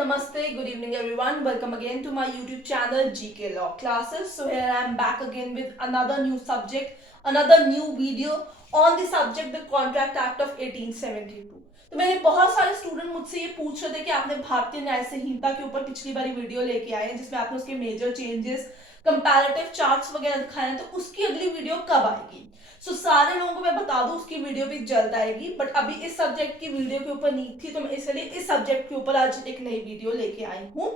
Namaste, good evening everyone. Welcome again to my YouTube channel GK Law Classes. So here I am back again with another new subject, another new video on the subject the Contract Act of 1872. तो मेरे बहुत सारे student मुझसे ये पूछ रहे थे कि आपने भारतीय न्याय संहिता के ऊपर पिछली बारी वीडियो लेके आए हैं जिसमें आपने उसके मेजर चेंजेस कंपैरेटिव चार्ट्स वगैरह दिखाए हैं, तो उसकी अगली वीडियो कब आएगी। सारे लोगों को मैं बता दूं उसकी वीडियो भी जल्द आएगी, बट अभी इस सब्जेक्ट की वीडियो के ऊपर नीड थी तो मैं इसलिए इस सब्जेक्ट के ऊपर आज एक नई वीडियो लेके आई हूँ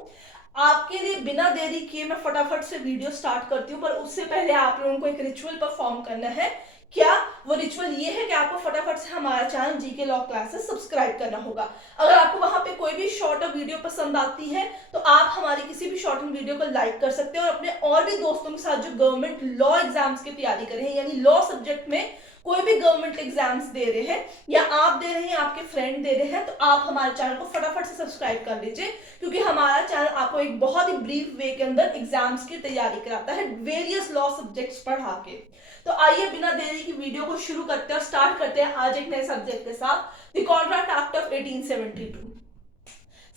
आपके लिए। बिना देरी किए मैं फटाफट से वीडियो स्टार्ट करती हूँ, पर उससे पहले आप लोगों को एक रिचुअल परफॉर्म करना है। क्या वो रिचुअल ये है कि आपको फटाफट से हमारा channel GK law classes subscribe करना होगा। अगर आपको वहां पे कोई भी शॉर्ट वीडियो पसंद आती है तो आप हमारी किसी भी शॉर्ट वीडियो को लाइक कर सकते हैं और अपने और भी दोस्तों के साथ जो गवर्नमेंट लॉ एग्जाम्स की तैयारी कर रहे हैं, यानी लॉ सब्जेक्ट में कोई भी गवर्नमेंट एग्जाम्स दे रहे हैं या आप दे रहे हैं, आपके फ्रेंड दे रहे हैं, तो आप हमारे चैनल को फटाफट से सब्सक्राइब कर लीजिए, क्योंकि हमारा चैनल आपको एक बहुत ही ब्रीफ वे के अंदर एग्जाम्स की तैयारी कराता है वेरियस लॉ सब्जेक्ट्स पढ़ा के। तो आइए बिना देरी की वीडियो को शुरू करते हैं और स्टार्ट करते हैं आज एक नए सब्जेक्ट के साथ, द कॉन्ट्रैक्ट एक्ट ऑफ 1872।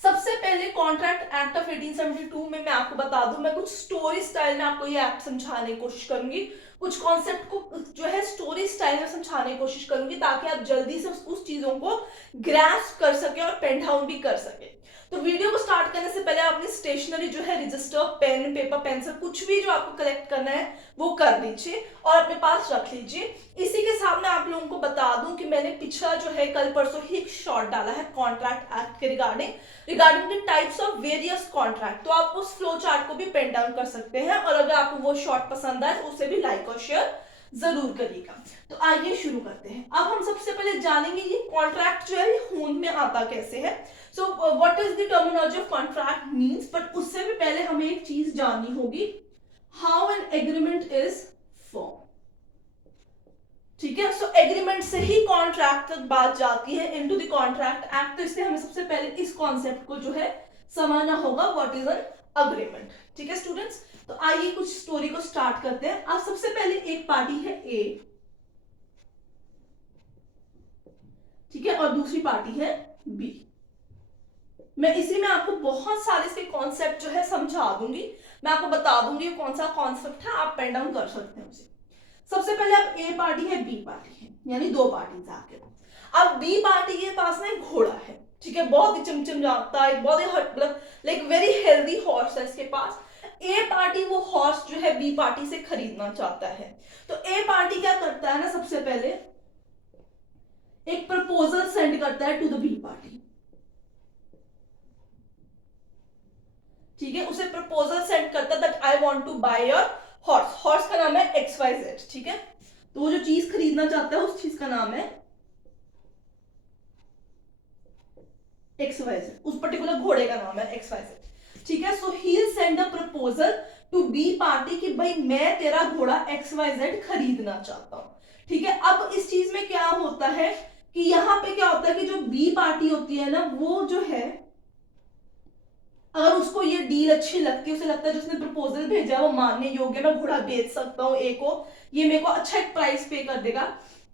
सबसे पहले कॉन्ट्रैक्ट एक्ट ऑफ 1872 में मैं आपको बता दूं, मैं कुछ स्टोरी स्टाइल में आपको ये एक्ट समझाने की कोशिश करूंगी, कुछ कॉन्सेप्ट को जो है स्टोरी स्टाइल में समझाने की कोशिश करूंगी ताकि आप जल्दी से उस चीजों को ग्रैस्प कर सके और पेन डाउन भी कर सके। तो वीडियो को स्टार्ट करने से पहले अपनी स्टेशनरी जो है रजिस्टर, पेन, पेपर, पेंसिल, कुछ भी जो आपको कलेक्ट करना है वो कर लीजिए और अपने पास रख लीजिए। इसी के साथ मैं आप लोगों को बता दूं कि मैंने पिछला जो है कल परसों ही एक शॉर्ट डाला है कॉन्ट्रैक्ट एक्ट के regarding the types of various contract, तो आप उस फ्लो चार्ट को भी पेन डाउन कर सकते हैं और अगर आपको वो शॉर्ट पसंद आए तो उसे भी लाइक और शेयर जरूर करिएगा। तो आइए शुरू करते हैं। अब हम सबसे पहले जानेंगे ये कॉन्ट्रैक्ट जो है ये होंद में आता कैसे है। So what is the terminology of contract means, but उससे भी पहले हमें एक चीज जाननी होगी, how an agreement is form. ठीक है, सो एग्रीमेंट से ही कॉन्ट्रैक्ट तक बात जाती है इनटू द कॉन्ट्रैक्ट एक्ट। तो इसलिए हमें सबसे पहले इस कॉन्सेप्ट को जो है समझना होगा, व्हाट इज एन अग्रीमेंट। ठीक है स्टूडेंट्स, तो आइए कुछ स्टोरी को स्टार्ट करते हैं। आप सबसे पहले एक पार्टी है ए, ठीक है, और दूसरी पार्टी है बी। मैं इसी में आपको बहुत सारे इसके कॉन्सेप्ट जो है समझा दूंगी, मैं आपको बता दूंगी कौन सा कॉन्सेप्ट है, आप पेन डाउन कर सकते हैं उसे। सबसे पहले अब ए पार्टी है, बी पार्टी है, यानी दो पार्टी आपके पास। अब बी पार्टी के पास ना एक घोड़ा है, ठीक है, बहुत ही चमचम जाता है, बहुत ही मतलब लाइक वेरी हेल्दी हॉर्स है इसके पास। ए पार्टी वो हॉर्स जो है बी पार्टी से खरीदना चाहता है, तो ए पार्टी क्या करता है ना, सबसे पहले एक प्रपोजल सेंड करता है टू द बी पार्टी। ठीक है, उसे प्रपोजल सेंड करता है that I want to buy your horse. Horse का नाम है XYZ, ठीक है, तो वो जो चीज खरीदना चाहता है उस चीज का नाम है XYZ, उस पर्टिकुलर घोड़े का नाम है XYZ। ठीक है, so he will send a proposal to B party कि भाई मैं तेरा घोड़ा XYZ खरीदना चाहता हूं। ठीक है, अब इस चीज में क्या होता है कि यहां पे क्या होता है कि जो बी पार्टी होती है ना, वो जो है अगर उसको ये डील अच्छी लगती है, उसे लगता है जो उसने प्रपोजल भेजा वो मानने योग्य, मैं घोड़ा बेच सकता हूँ ए को, ये मेरे को अच्छा एक प्राइस पे कर देगा,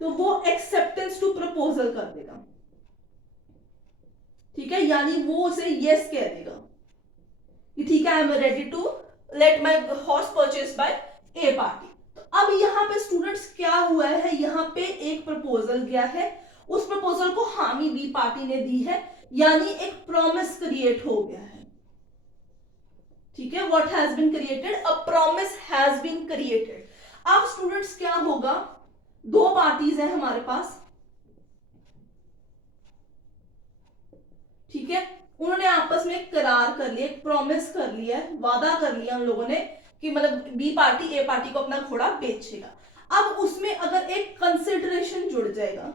तो वो एक्सेप्टेंस टू प्रपोजल कर देगा। ठीक है, यानी वो उसे यस कह देगा कि ठीक है, I am ready to let my horse purchase by a party. तो अब यहाँ पे स्टूडेंट्स क्या हुआ है, यहाँ पे एक प्रपोजल गया है, उस प्रपोजल को हामी बी पार्टी ने दी है, यानी एक प्रॉमिस क्रिएट हो गया है। ठीक है, what has been created, a promise has been created. अब स्टूडेंट्स क्या होगा, दो पार्टीज हैं हमारे पास, ठीक है, उन्होंने आपस में करार कर लिया, प्रॉमिस कर लिया, वादा कर लिया उन लोगों ने कि मतलब बी पार्टी ए पार्टी को अपना घोड़ा बेचेगा। अब उसमें अगर एक कंसिडरेशन जुड़ जाएगा,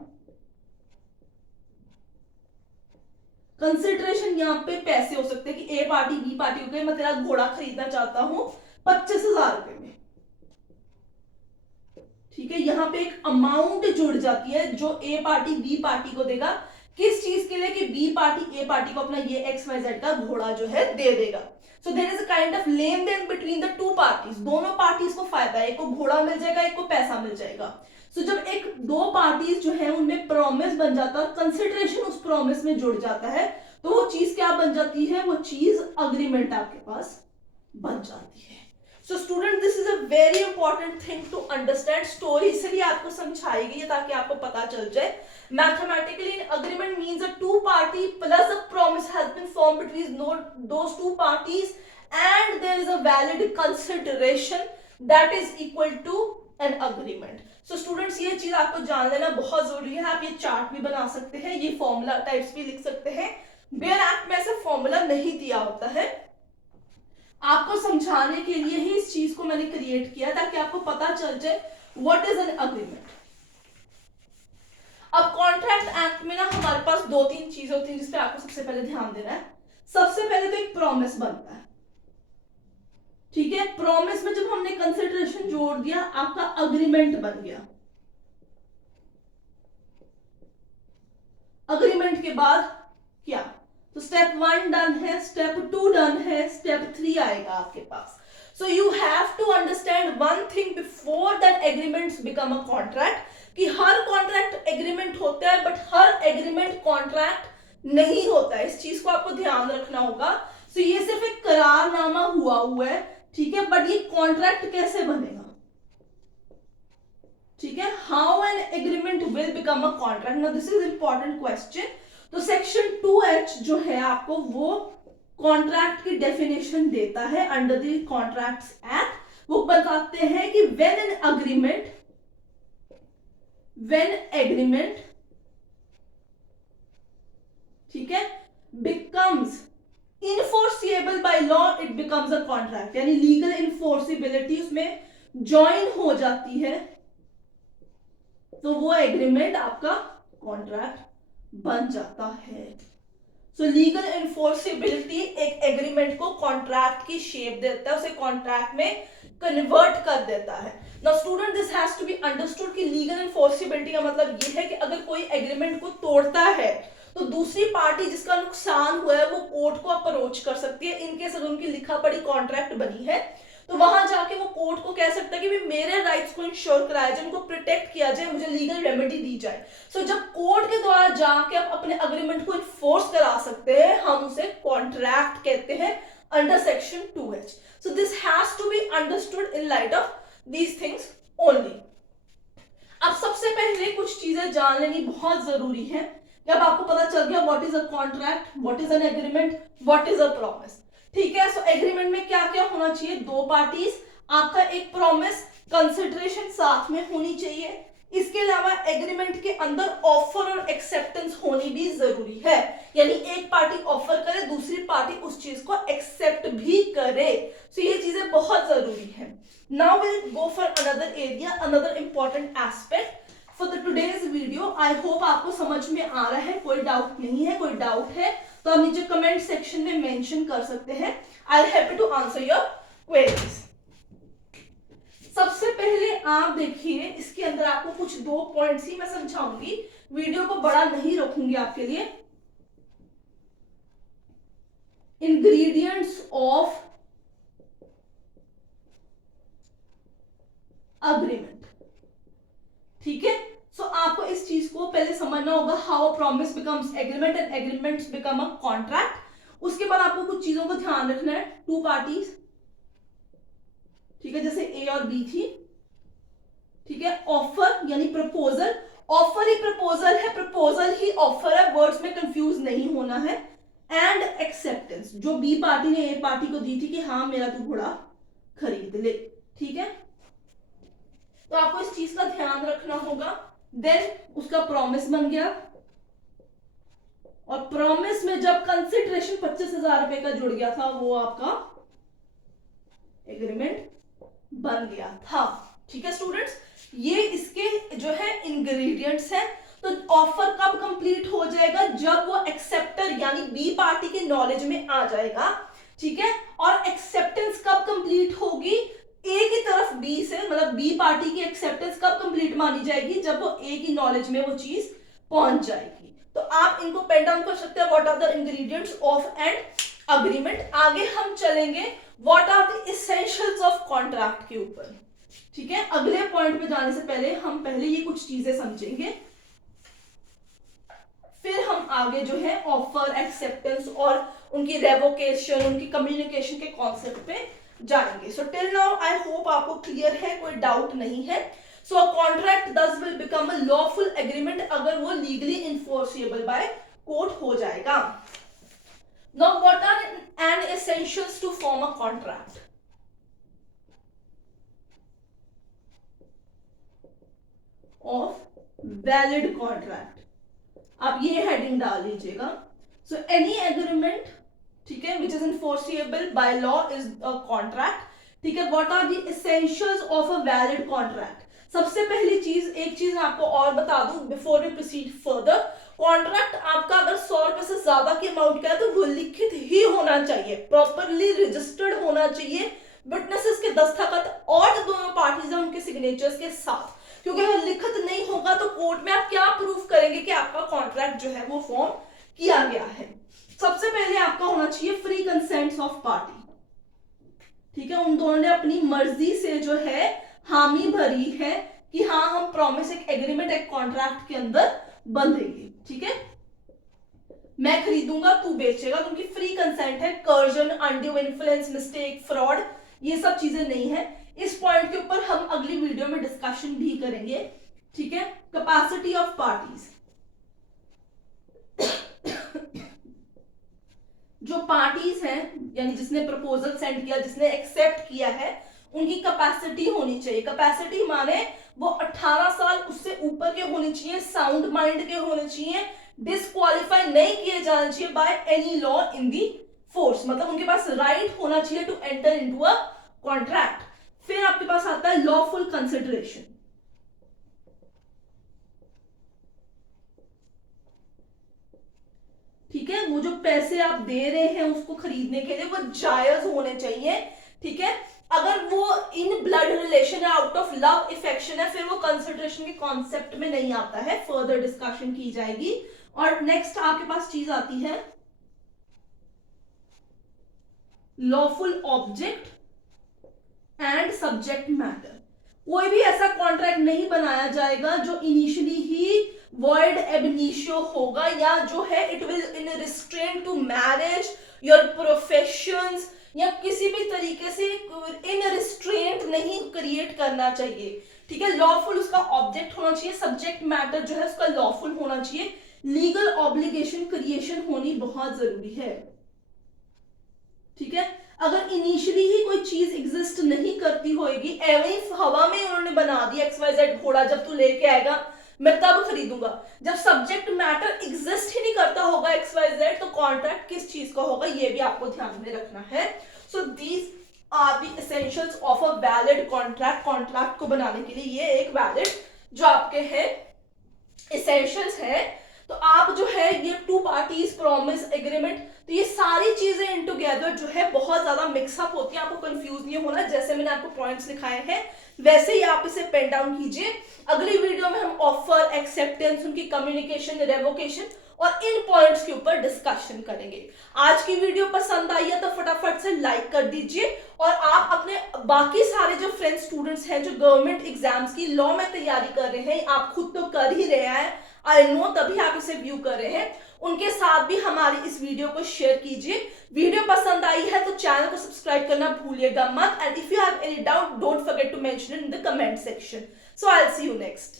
कंसिडरेशन यहाँ पे पैसे हो सकते हैं कि ए पार्टी बी पार्टी को मैं तेरा घोड़ा खरीदना चाहता हूं 25,000 रुपए में। ठीक है, यहाँ पे एक अमाउंट जुड़ जाती है जो ए पार्टी बी पार्टी को देगा, किस चीज के लिए कि बी पार्टी ए पार्टी को अपना ये XYZ का घोड़ा जो है दे देगा। So there is a kind of लेन देन बिटवीन द टू पार्टीज, दोनों पार्टीज को फायदा है, एक को घोड़ा मिल जाएगा, एक को पैसा मिल जाएगा। सो जब एक दो पार्टीज जो है उनमें प्रॉमिस बन जाता है और कंसिडरेशन उस प्रॉमिस में जुड़ जाता है, तो वो चीज क्या बन जाती है, वो चीज अग्रीमेंट आपके पास बन जाती है। So student, this is a very important thing to understand. Story इसलिए आपको समझाई गई है ताकि आपको पता चल जाए। Mathematically an agreement means a two party plus a promise has been formed between those two parties and there is a valid consideration that is equal to an agreement. So students, ये चीज आपको जान लेना बहुत जरूरी है। आप ये चार्ट भी बना सकते हैं, ये फॉर्मूला टाइप्स भी लिख सकते हैं। बेयर एक्ट में ऐसा फॉर्मूला नहीं दिया होता है, आपको समझाने के लिए ही इस चीज को मैंने क्रिएट किया ताकि आपको पता चल जाए व्हाट इज एन अग्रीमेंट। अब कॉन्ट्रैक्ट एक्ट में ना हमारे पास दो तीन चीजें होती हैं जिस पे आपको सबसे पहले ध्यान देना है। सबसे पहले तो एक प्रॉमिस बनता है, ठीक है। प्रॉमिस में जब हमने कंसिडरेशन जोड़ दिया, आपका अग्रीमेंट बन गया। अग्रीमेंट के बाद क्या, तो स्टेप 1 डन है, स्टेप 2 डन है, स्टेप 3 आएगा आपके पास। So you have to understand one thing before that agreements become a contract, कि हर कॉन्ट्रैक्ट एग्रीमेंट होता है बट हर एग्रीमेंट कॉन्ट्रैक्ट नहीं होता है। इस चीज को आपको ध्यान रखना होगा। सो ये सिर्फ एक करारनामा हुआ है, ठीक है, बट ये कॉन्ट्रैक्ट कैसे बनेगा, ठीक है। How an agreement will become a contract, now this is important question. तो सेक्शन 2H जो है आपको वो कॉन्ट्रैक्ट की डेफिनेशन देता है अंडर द कॉन्ट्रैक्ट्स एक्ट। वो बताते हैं कि व्हेन एग्रीमेंट, ठीक है, becomes enforceable by law, it becomes a contract, यानी लीगल इनफोर्सिबिलिटी उसमें ज्वाइन हो जाती है, तो वो एग्रीमेंट आपका कॉन्ट्रैक्ट बन जाता है। सो लीगल एनफोर्सिबिलिटी एक एग्रीमेंट को कॉन्ट्रैक्ट की शेप देता है, उसे कॉन्ट्रैक्ट में कन्वर्ट कर देता है। Now student, this has to be understood कि लीगल एनफोर्सिबिलिटी का मतलब ये है कि अगर कोई एग्रीमेंट को तोड़ता है तो दूसरी पार्टी जिसका नुकसान हुआ है वो कोर्ट को अप्रोच कर सकती है। इनकेस अगर उनकी लिखा पढ़ी कॉन्ट्रैक्ट बनी है तो वहां जाके वो कोर्ट को कह सकता है कि भी मेरे राइट्स को इंश्योर कराया जाए, उनको प्रोटेक्ट किया जाए, मुझे लीगल रेमेडी दी जाए। सो जब कोर्ट के द्वारा जाके आप अपने अग्रीमेंट को इन्फोर्स करा सकते हैं, हम उसे कॉन्ट्रैक्ट कहते हैं under section 2H। So this has to be understood in light of these things only. अब सबसे पहले कुछ चीजें जान लेनी बहुत जरूरी है। जब आपको पता चल गया what is a contract, what is an agreement, what is a promise, ठीक है। सो एग्रीमेंट में क्या क्या होना चाहिए, दो पार्टीज, आपका एक प्रॉमिस, कंसिडरेशन साथ में होनी चाहिए। इसके अलावा एग्रीमेंट के अंदर ऑफर और एक्सेप्टेंस होनी भी जरूरी है, यानी एक पार्टी ऑफर करे, दूसरी पार्टी उस चीज को एक्सेप्ट भी करे। सो ये चीजें बहुत जरूरी है। Now will go for another area, another important aspect for the today's video. I hope आपको समझ में आ रहा है, कोई डाउट नहीं है। कोई डाउट है तो आप नीचे कमेंट सेक्शन में मेंशन कर सकते हैं। I am happy to answer your queries. सबसे पहले आप देखिए, इसके अंदर आपको कुछ 2 पॉइंट्स ही मैं समझाऊंगी, वीडियो को बड़ा नहीं रखूंगी आपके लिए। इंग्रेडिएंट्स ऑफ अग्रीमेंट, ठीक है। सो आपको इस चीज को पहले समझना होगा, how a promise becomes agreement and agreements become a contract. उसके बाद आपको कुछ चीजों को ध्यान रखना है, टू पार्टीज, ठीक है, जैसे ए और बी थी, ठीक है। ऑफर यानी प्रपोजल, ऑफर ही प्रपोजल है, प्रपोजल ही ऑफर है, वर्ड्स में कंफ्यूज नहीं होना है। एंड एक्सेप्टेंस, जो बी पार्टी ने ए पार्टी को दी थी कि हाँ मेरा तू घोड़ा खरीद ले, ठीक है। तो आपको इस चीज का ध्यान रखना होगा। देन उसका प्रॉमिस बन गया, और प्रॉमिस में जब कंसिडरेशन 25,000 रुपए का जुड़ गया था, वो आपका एग्रीमेंट बन गया था, ठीक है स्टूडेंट्स। ये इसके जो है इंग्रेडिएंट्स हैं। तो ऑफर कब कंप्लीट हो जाएगा, जब वो एक्सेप्टर यानी बी पार्टी के नॉलेज में आ जाएगा, ठीक है। और एक्सेप्टेंस कब कंप्लीट होगी, ए की तरफ बी से, मतलब बी पार्टी की एक्सेप्टेंस कब कंप्लीट मानी जाएगी, जब वो ए की नॉलेज में वो चीज पहुंच जाएगी। तो आप इनको पेन डाउन कर सकते हैं, what are the ingredients of an agreement. आगे हम चलेंगे what are the essentials of contract के ऊपर, ठीक है। अगले पॉइंट पे जाने से पहले हम पहले ये कुछ चीजें समझेंगे। फिर हम आगे जो है ऑफर, एक्सेप्टेंस और उनकी रेवोकेशन, उनकी कम्युनिकेशन के कॉन्सेप्ट पे जाएंगे. So till now I hope आपको क्लियर है, कोई डाउट नहीं है. So a contract thus will become a lawful agreement अगर वो लीगली इन्फोर्सिएबल बाय कोर्ट हो जाएगा. Now what are an essentials to form a contract? Of valid contract, आप ये हेडिंग डाल लीजिएगा. सो एनी एग्रीमेंट, ठीक है, which is enforceable by law is a contract. ठीक है, what are the essentials of a valid contract? सबसे पहली चीज, एक चीज मैं आपको और बता दूं before we proceed further. Contract आपका अगर 100 रुपए से ज्यादा की अमाउंट का है तो वो लिखित ही होना चाहिए, प्रॉपरली रजिस्टर्ड होना चाहिए, विटनेसेस के दस्तखत और जो दोनों पार्टीज हैं उनके सिग्नेचर्स के साथ. क्योंकि अगर लिखित नहीं होगा तो कोर्ट में आप क्या प्रूफ करेंगे कि आपका कॉन्ट्रैक्ट जो है वो फॉर्म किया गया है. सबसे पहले आपका होना चाहिए फ्री कंसेंट ऑफ पार्टी. ठीक है, उन दोनों ने अपनी मर्जी से जो है हामी भरी है कि हाँ हम प्रॉमिस, एक एग्रीमेंट, एक कॉन्ट्रैक्ट के अंदर बंधेंगे. ठीक है, मैं खरीदूंगा तू बेचेगा, तो उनकी फ्री कंसेंट है. Curzon, undue influence, mistake, fraud, ये सब चीजें नहीं है. इस पॉइंट के ऊपर हम अगली वीडियो में डिस्कशन भी करेंगे. ठीक है, कैपेसिटी ऑफ पार्टीज, जो पार्टीज हैं यानी जिसने प्रपोजल सेंड किया, जिसने एक्सेप्ट किया है, उनकी कैपेसिटी होनी चाहिए. कैपेसिटी माने वो 18 साल उससे ऊपर के होने चाहिए, साउंड माइंड के होने चाहिए, डिस्क्वालीफाई नहीं किए जाने चाहिए by any law in the force, मतलब उनके पास राइट होना चाहिए to enter into a contract. फिर आपके पास आता है लॉफुल कंसिडरेशन. ठीक है, वो जो पैसे आप दे रहे हैं उसको खरीदने के लिए वो जायज होने चाहिए. ठीक है, अगर वो इन ब्लड रिलेशन है, आउट ऑफ लव इफेक्शन है, फिर वो कंसिडरेशन के कॉन्सेप्ट में नहीं आता है, फर्दर डिस्कशन की जाएगी. और नेक्स्ट आपके पास चीज आती है lawful object and subject matter. कोई भी ऐसा कॉन्ट्रैक्ट नहीं बनाया जाएगा जो इनिशियली ही वॉइड एब इनिशियो होगा, या जो है it will in restrain to marriage, your professions, या किसी भी तरीके से इन रिस्ट्रेंट नहीं क्रिएट करना चाहिए. ठीक है, लॉफुल उसका ऑब्जेक्ट होना चाहिए, सब्जेक्ट मैटर जो है उसका लॉफुल होना चाहिए, लीगल ऑब्लिगेशन क्रिएशन होनी बहुत जरूरी है. ठीक है, अगर इनिशियली ही कोई चीज एग्जिस्ट नहीं करती होगी, एवं हवा में उन्होंने बना दिया XYZ घोड़ा, जब तू लेके आएगा मैं तब खरीदूंगा, जब सब्जेक्ट मैटर एग्जिस्ट ही नहीं करता होगा XYZ, तो कॉन्ट्रैक्ट किस चीज का होगा ये भी आपको ध्यान में रखना है. So these are the essentials of a valid contract. Contract को बनाने के लिए ये एक वैलिड जो आपके है एसेंशियल्स है. तो आप जो है ये टू पार्टीज प्रॉमिस एग्रीमेंट, तो ये सारी चीजें इन टुगेदर जो है बहुत ज्यादा मिक्सअप होती है. आपको कंफ्यूज नहीं होना, जैसे मैंने आपको पॉइंट्स लिखाए हैं वैसे ही आप इसे पेन डाउन कीजिए. अगली वीडियो में हम ऑफर, एक्सेप्टेंस, उनकी कम्युनिकेशन, रेवोकेशन और इन पॉइंट्स के ऊपर डिस्कशन करेंगे. आज की वीडियो पसंद आई है तो फटाफट से लाइक कर दीजिए, और आप अपने बाकी सारे जो फ्रेंड स्टूडेंट्स हैं जो गवर्नमेंट एग्जाम्स की लॉ में तैयारी कर रहे हैं, आप खुद तो कर ही रहे हैं, आई नो, तभी आप इसे व्यू कर रहे हैं, उनके साथ भी हमारी इस वीडियो को शेयर कीजिए. वीडियो पसंद आई है तो चैनल को सब्सक्राइब करना भूलिएगा मत. And if you have any doubt don't forget to mention in the comment section. So I will see you next.